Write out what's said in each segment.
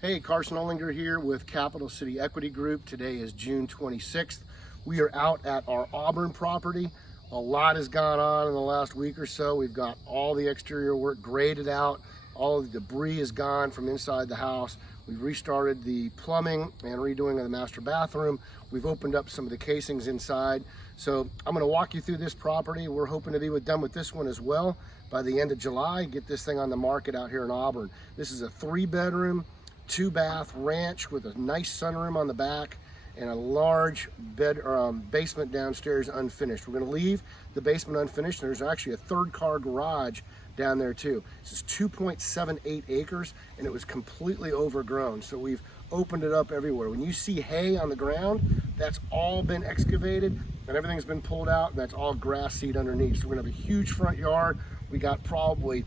Hey, Carson Olinger here with Capital City Equity Group. Today is June 26th. We are out at our Auburn property. A lot has gone on in the last week or so. We've got all the exterior work graded out. All of the debris is gone from inside the house. We've restarted the plumbing and redoing of the master bathroom. We've opened up some of the casings inside. So I'm going to walk you through this property. We're hoping to be done with this one as well by the end of July. Get this thing on the market out here in Auburn. This is a 3-bedroom, 2-bath ranch with a nice sunroom on the back and a large basement downstairs unfinished. We're going to leave the basement unfinished. There's actually a 3rd-car garage down there too. This is 2.78 acres and it was completely overgrown. So we've opened it up everywhere. When you see hay on the ground, that's all been excavated and everything's been pulled out, and that's all grass seed underneath. So we're gonna have a huge front yard. We got probably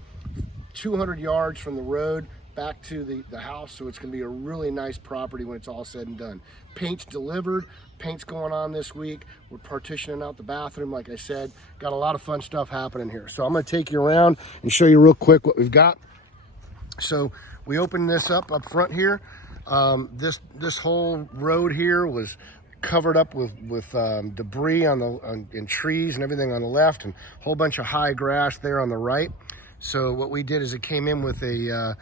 200 yards from the road back to the house, so it's going to be a really nice property when it's all said and done. Paint's delivered, paint's going on this week. We're partitioning out the bathroom, like I said. Got a lot of fun stuff happening here. So I'm going to take you around and show you real quick what we've got. So we opened this up front here. This whole road here was covered up with debris and trees and everything on the left, and a whole bunch of high grass there on the right. So what we did is it came in with a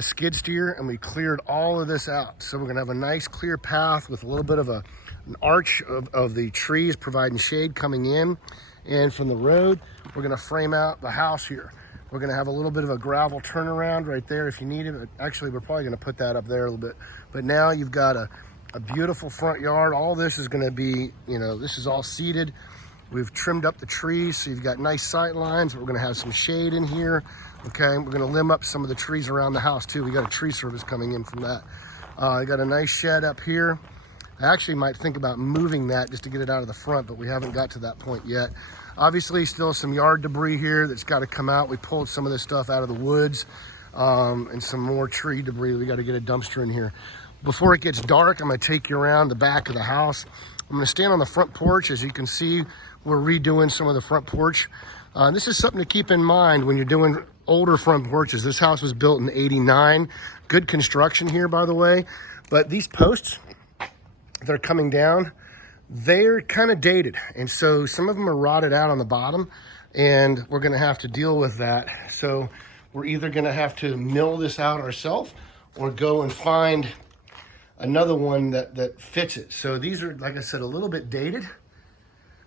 skid steer and we cleared all of this out. So we're gonna have a nice clear path with a little bit of an arch of the trees providing shade coming in. And from the road, we're gonna frame out the house here. We're gonna have a little bit of a gravel turnaround right there if you need it. Actually, we're probably gonna put that up there a little bit. But now you've got a beautiful front yard. All this is gonna be, this is all seeded. We've trimmed up the trees, so you've got nice sight lines. We're gonna have some shade in here. Okay, we're gonna limb up some of the trees around the house too. We got a tree service coming in from that. I got a nice shed up here. I actually might think about moving that just to get it out of the front, but we haven't got to that point yet. Obviously, still some yard debris here that's got to come out. We pulled some of this stuff out of the woods and some more tree debris. We got to get a dumpster in here. Before it gets dark, I'm gonna take you around the back of the house. I'm gonna stand on the front porch. As you can see, we're redoing some of the front porch. This is something to keep in mind when you're doing older front porches. This house was built in '89. Good construction here, by the way. But these posts that are coming down, they're kind of dated. And so some of them are rotted out on the bottom, and we're gonna have to deal with that. So we're either gonna have to mill this out ourselves or go and find another one that fits it. So these are, like I said, a little bit dated.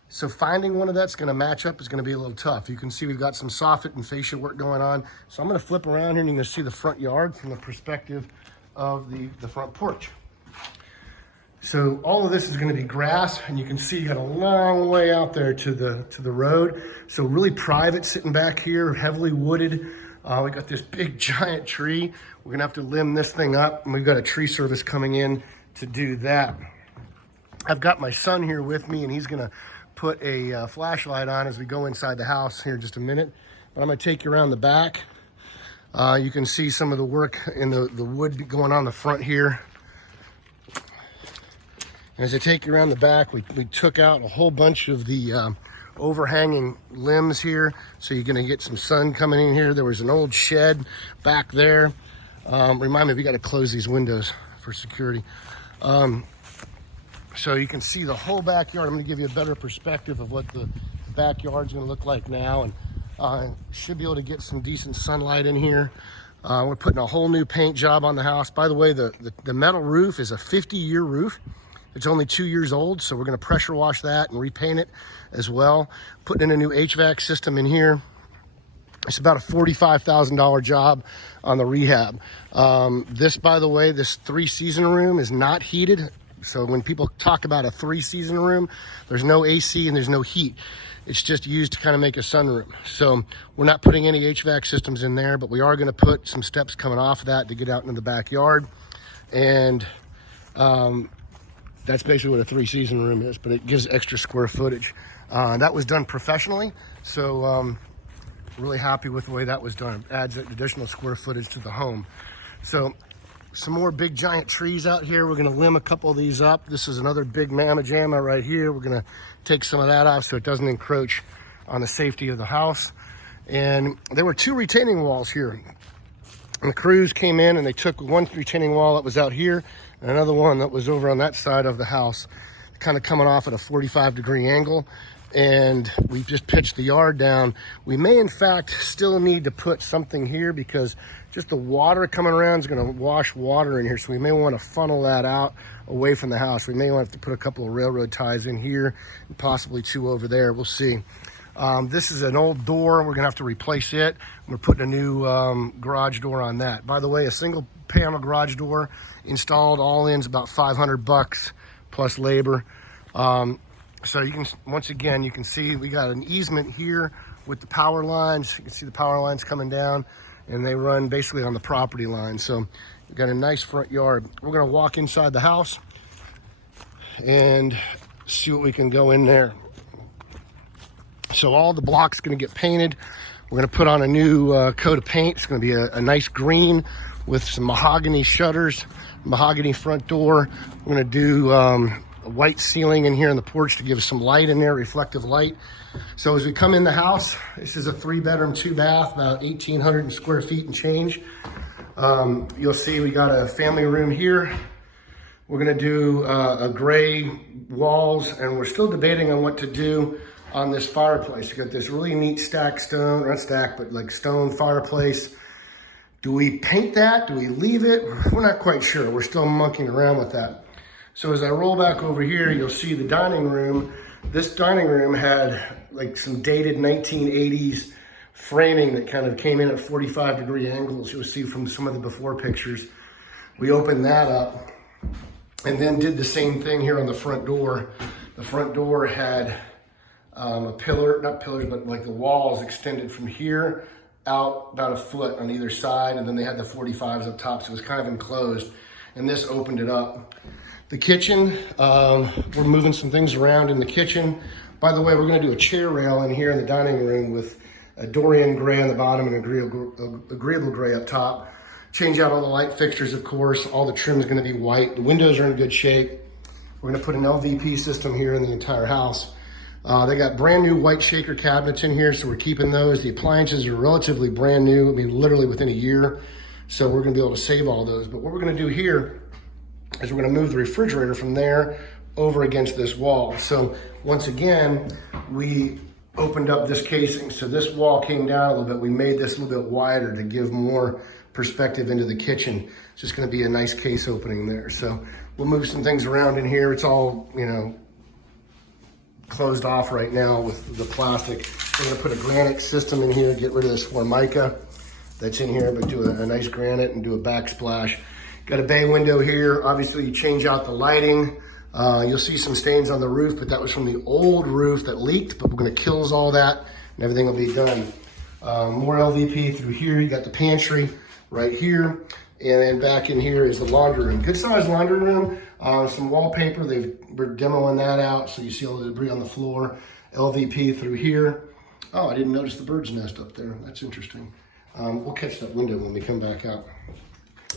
So finding one of that's gonna match up is gonna be a little tough. You can see we've got some soffit and fascia work going on. So I'm gonna flip around here and you're gonna see the front yard from the perspective of the front porch. So all of this is gonna be grass, and you can see you got a long way out there to the road. So really private sitting back here, heavily wooded. We got this big giant tree. We're gonna have to limb this thing up, and we've got a tree service coming in to do that. I've got my son here with me, and he's gonna put a flashlight on as we go inside the house here in just a minute. But I'm gonna take you around the back. You can see some of the work in the wood going on the front here. And as I take you around the back, we took out a whole bunch of the overhanging limbs here, so you're gonna get some sun coming in here. There was an old shed back there. Remind me, we gotta close these windows for security. So you can see the whole backyard. I'm gonna give you a better perspective of what the backyard's gonna look like now, and should be able to get some decent sunlight in here. We're putting a whole new paint job on the house. By the way, the metal roof is a 50-year roof. It's only 2 years old, so we're gonna pressure wash that and repaint it as well. Putting in a new HVAC system in here. It's about a $45,000 job on the rehab. This, by the way, this 3-season room is not heated. So when people talk about a 3-season room, there's no AC and there's no heat. It's just used to kind of make a sunroom. So we're not putting any HVAC systems in there, but we are gonna put some steps coming off of that to get out into the backyard. And that's basically what a 3-season room is, but it gives extra square footage. That was done professionally, so really happy with the way that was done. It adds additional square footage to the home. So some more big giant trees out here. We're gonna limb a couple of these up. This is another big mamma jamma right here. We're gonna take some of that off so it doesn't encroach on the safety of the house. And there were 2 retaining walls here. And the crews came in and they took one retaining wall that was out here and another one that was over on that side of the house, kind of coming off at a 45-degree angle. And we've just pitched the yard down. We may in fact still need to put something here because just the water coming around is going to wash water in here. So we may want to funnel that out away from the house. We may want to have to put a couple of railroad ties in here and possibly 2 over there. We'll see. This is an old door. We're gonna have to replace it. We're putting a new garage door on that. By the way, a single panel garage door installed, all in, is about $500 plus labor. So you can, once again, you can see we got an easement here with the power lines. You can see the power lines coming down and they run basically on the property line. So we've got a nice front yard. We're gonna walk inside the house and see what we can go in there. So all the blocks gonna get painted. We're gonna put on a new coat of paint. It's gonna be a nice green with some mahogany shutters, mahogany front door. We're gonna do a white ceiling in here on the porch to give us some light in there, reflective light. So as we come in the house, this is a 3-bedroom, 2-bath, about 1,800 square feet and change. You'll see we got a family room here. We're gonna do a gray walls, and we're still debating on what to do on this fireplace. You got this really neat stacked stone, not stacked, but like stone fireplace. Do we paint that? Do we leave it? We're not quite sure. We're still monkeying around with that. So as I roll back over here, you'll see the dining room. This dining room had like some dated 1980s framing that kind of came in at 45-degree angles. You'll see from some of the before pictures. We opened that up and then did the same thing here on the front door. The front door had a pillar, not pillars, but like the walls extended from here out about 1 foot on either side. And then they had the 45s up top. So it was kind of enclosed. And this opened it up. The kitchen, we're moving some things around in the kitchen. By the way, we're gonna do a chair rail in here in the dining room with a Dorian gray on the bottom and agreeable gray up top. Change out all the light fixtures, of course. All the trim's gonna be white. The windows are in good shape. We're gonna put an LVP system here in the entire house. They got brand new white shaker cabinets in here, so we're keeping those. The appliances are relatively brand new, I mean, literally within a year. So we're gonna be able to save all those. But what we're gonna do here is we're gonna move the refrigerator from there over against this wall. So once again, we opened up this casing. So this wall came down a little bit. We made this a little bit wider to give more perspective into the kitchen. It's just gonna be a nice case opening there. So we'll move some things around in here. It's all, you know, closed off right now with the plastic. We're gonna put a granite system in here, get rid of this Formica that's in here, but do a nice granite and do a backsplash. Got a bay window here. Obviously you change out the lighting. You'll see some stains on the roof, but that was from the old roof that leaked, but we're gonna kill all that and everything will be done. More LVP through here. You got the pantry right here. And then back in here is the laundry room. Good sized laundry room. Some wallpaper, we're demoing that out. So you see all the debris on the floor. LVP through here. Oh, I didn't notice the bird's nest up there. That's interesting. We'll catch that window when we come back out.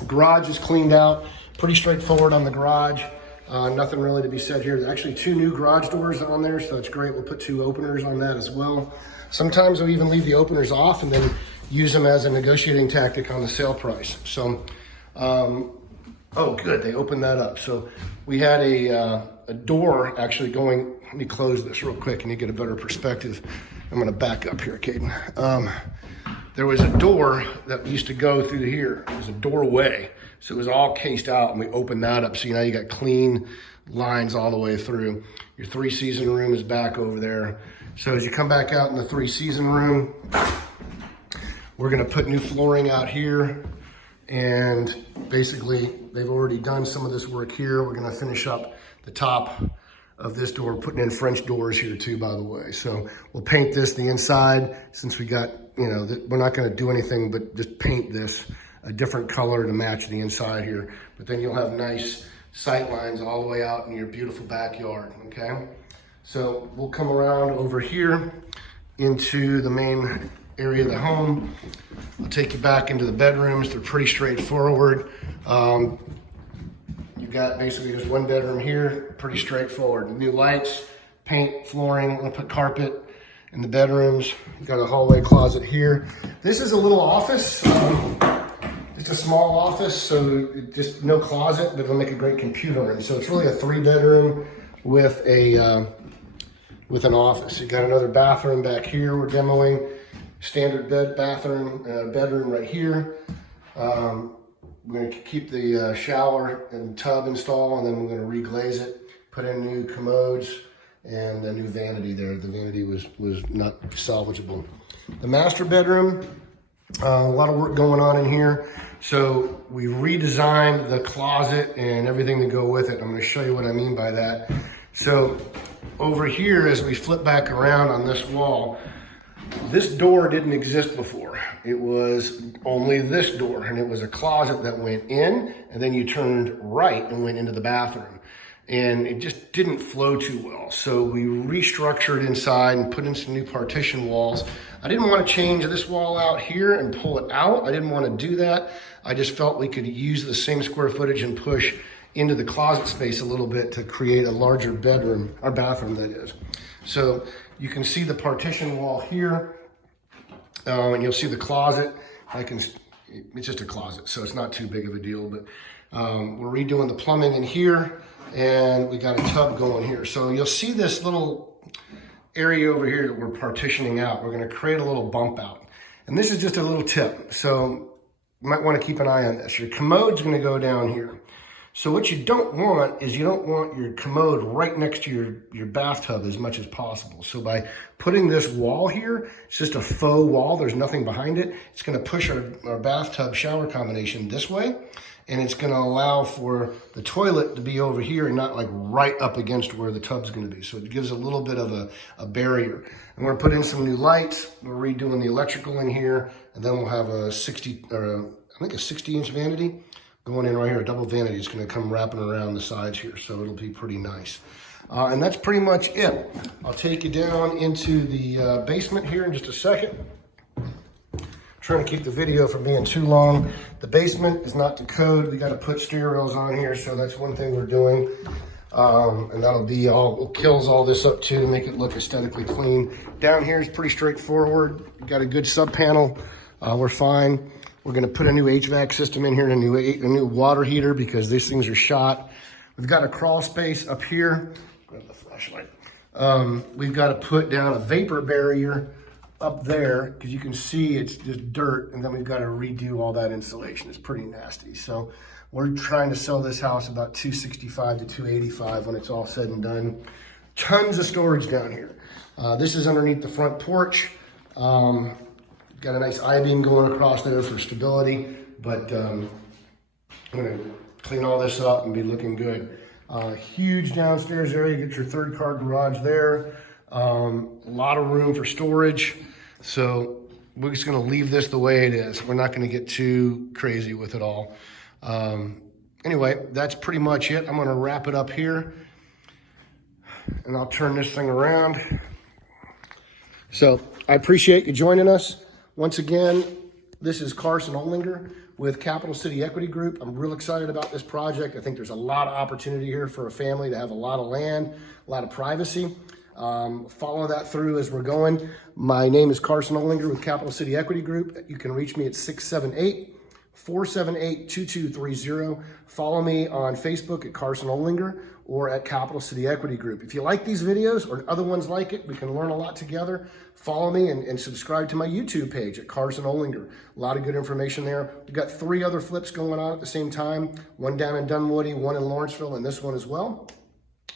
Garage is cleaned out. Pretty straightforward on the garage. Nothing really to be said here. There's actually 2 new garage doors on there, so it's great. We'll put 2 openers on that as well. Sometimes we'll even leave the openers off and then use them as a negotiating tactic on the sale price. So, oh good, they opened that up. So we had a door actually going, let me close this real quick and you get a better perspective. I'm gonna back up here, Caden. There was a door that used to go through here. It was a doorway. So it was all cased out and we opened that up. So now you got clean lines all the way through. Your 3-season room is back over there. So as you come back out in the 3-season room, we're gonna put new flooring out here. And basically they've already done some of this work here. We're gonna finish up the top of this door, putting in French doors here too, by the way. So we'll paint this the inside since we got, you know, we're not gonna do anything but just paint this a different color to match the inside here. But then you'll have nice sight lines all the way out in your beautiful backyard, okay? So we'll come around over here into the main area of the home. I'll take you back into the bedrooms. They're pretty straightforward. You've got basically just 1 bedroom here, pretty straightforward. New lights, paint, flooring. I'm gonna put carpet in the bedrooms. You've got a hallway closet here. This is a little office. a small office, so just no closet, but it'll make a great computer room. So it's really a 3-bedroom with with an office. You got another bathroom back here we're demoing, standard bedroom right here. We're going to keep the shower and tub installed, and then we're going to reglaze it, put in new commodes and a new vanity there. The vanity was not salvageable. The master bedroom, a lot of work going on in here. So we redesigned the closet and everything to go with it. I'm going to show you what I mean by that. So over here, as we flip back around on this wall, this door didn't exist before. It was only this door, and it was a closet that went in, and then you turned right and went into the bathroom. And it just didn't flow too well. So we restructured inside and put in some new partition walls. I didn't want to change this wall out here and pull it out. I didn't want to do that. I just felt we could use the same square footage and push into the closet space a little bit to create a larger bedroom, or bathroom that is. So you can see the partition wall here, and you'll see the closet. It's just a closet, so it's not too big of a deal, but we're redoing the plumbing in here, and we got a tub going here. So you'll see this little area over here that we're partitioning out. We're gonna create a little bump out. And this is just a little tip, so you might wanna keep an eye on this. Your commode's gonna go down here. So what you don't want is you don't want your commode right next to your bathtub as much as possible. So by putting this wall here, it's just a faux wall, there's nothing behind it. It's gonna push our bathtub shower combination this way, and it's gonna allow for the toilet to be over here and not like right up against where the tub's gonna be. So it gives a little bit of a barrier. I'm gonna put in some new lights. We're redoing the electrical in here, and then we'll have a 60-inch vanity going in right here. A double vanity is going to come wrapping around the sides here, so it'll be pretty nice. And that's pretty much it. I'll take you down into the basement here in just a second. Trying to keep the video from being too long. The basement is not to code. We got to put stair rails on here, so that's one thing we're doing. And that'll be kills all this up too to make it look aesthetically clean. Down here is pretty straightforward. We got a good sub panel. We're fine. We're gonna put a new HVAC system in here and a new water heater because these things are shot. We've got a crawl space up here. Grab the flashlight. We've got to put down a vapor barrier up there because you can see it's just dirt, and then we've got to redo all that insulation. It's pretty nasty. So we're trying to sell this house about $265 to $285 when it's all said and done. Tons of storage down here. This is underneath the front porch. Got a nice I-beam going across there for stability, but I'm gonna clean all this up and be looking good. Huge downstairs area, get your 3rd-car garage there. A lot of room for storage. So we're just gonna leave this the way it is. We're not gonna get too crazy with it all. Anyway, that's pretty much it. I'm gonna wrap it up here, and I'll turn this thing around. So I appreciate you joining us. Once again, this is Carson Olinger with Capital City Equity Group. I'm real excited about this project. I think there's a lot of opportunity here for a family to have a lot of land, a lot of privacy. Follow that through as we're going. My name is Carson Olinger with Capital City Equity Group. You can reach me at 678-478-2230. Follow me on Facebook at Carson Olinger or at Capital City Equity Group. If you like these videos or other ones like it, we can learn a lot together. Follow me and subscribe to my YouTube page at Carson Olinger. A lot of good information there. We've got 3 other flips going on at the same time. One down in Dunwoody, one in Lawrenceville, and this one as well.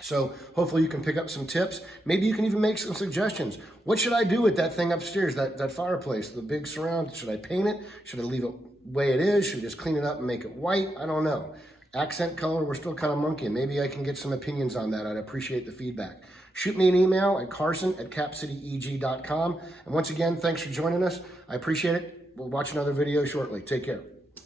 So hopefully you can pick up some tips. Maybe you can even make some suggestions. What should I do with that thing upstairs, that fireplace, the big surround? Should I paint it? Should I leave it the way it is? Should we just clean it up and make it white? I don't know. Accent color, we're still kind of monkeying. Maybe I can get some opinions on that. I'd appreciate the feedback. Shoot me an email at carson@capcityeg.com. And once again, thanks for joining us. I appreciate it. We'll watch another video shortly. Take care.